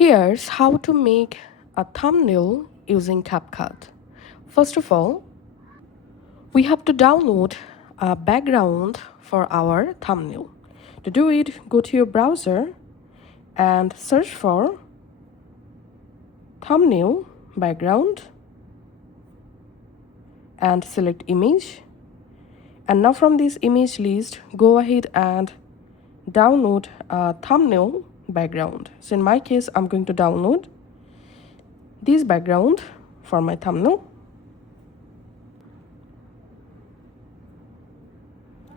Here's how to make a thumbnail using CapCut. First of all, we have to download a background for our thumbnail. To do it, go to your browser and search for thumbnail background and select image. And now from this image list, go ahead and download a thumbnail background. So in my case, I'm going to download this background for my thumbnail.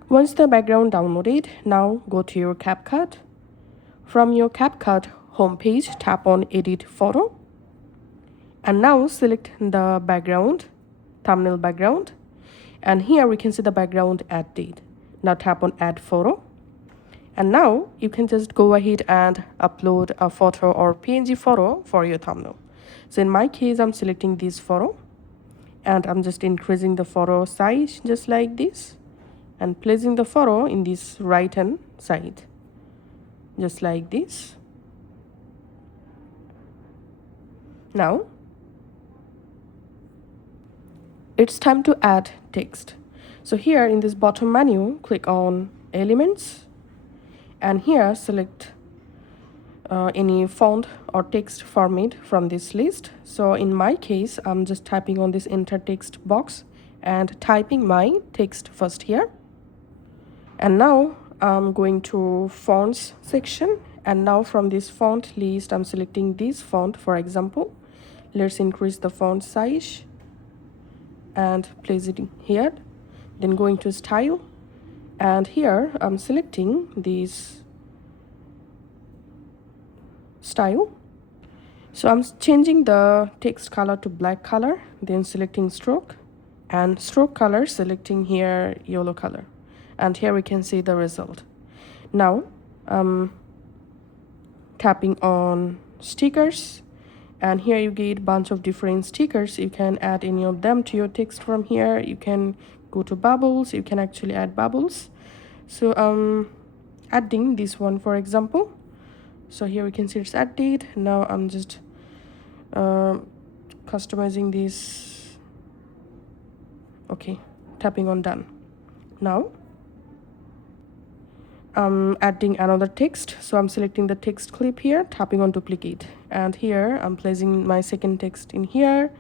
Once the background downloaded, now go to your CapCut. From your CapCut homepage, tap on Edit Photo. And now select the background, thumbnail background. And here we can see the background add date. Now tap on Add Photo. And now you can just go ahead and upload a photo or PNG photo for your thumbnail. So in my case, I'm selecting this photo. And I'm just increasing the photo size just like this. And placing the photo in this right hand side just like this. Now it's time to add text. So here in this bottom menu, click on Elements, and here select any font or text format from this list. So in my case, I'm just typing on this enter text box and typing my text first here. And now I'm going to fonts section, and now from this font list I'm selecting this font. For example, let's increase the font size and place it here. Then going to style, and here I'm selecting this style. So I'm changing the text color to black color, then selecting stroke, and stroke color selecting here yellow color. And here we can see the result. Now tapping on stickers, and here you get bunch of different stickers. You can add any of them to your text from here. You can go to bubbles. You can actually add bubbles. So adding this one, for example. So here we can see it's added. Now I'm just customizing this. Okay, tapping on done. Now I'm adding another text. So I'm selecting the text clip here, tapping on duplicate, and here I'm placing my second text in here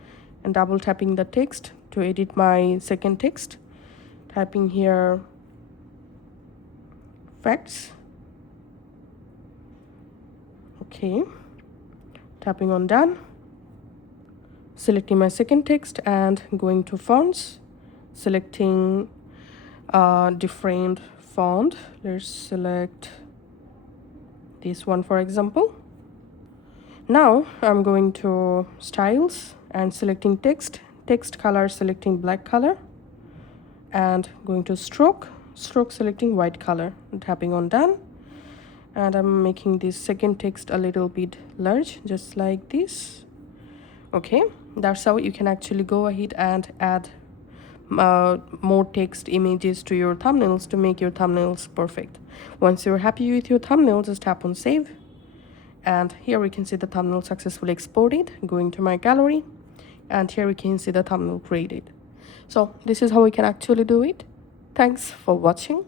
and double tapping the text to edit my second text, typing here facts. Okay, tapping on done, selecting my second text and going to fonts, selecting different font. Let's select this one, for example. Now I'm going to styles and selecting text color, selecting black color, and going to stroke selecting white color, and tapping on done. And I'm making this second text a little bit large, just like this. Okay, that's how you can actually go ahead and add more text images to your thumbnails to make your thumbnails perfect. Once you're happy with your thumbnail, just tap on save, and here we can see the thumbnail successfully exported. Going to my gallery, and here we can see the thumbnail created. So this is how we can actually do it. Thanks for watching.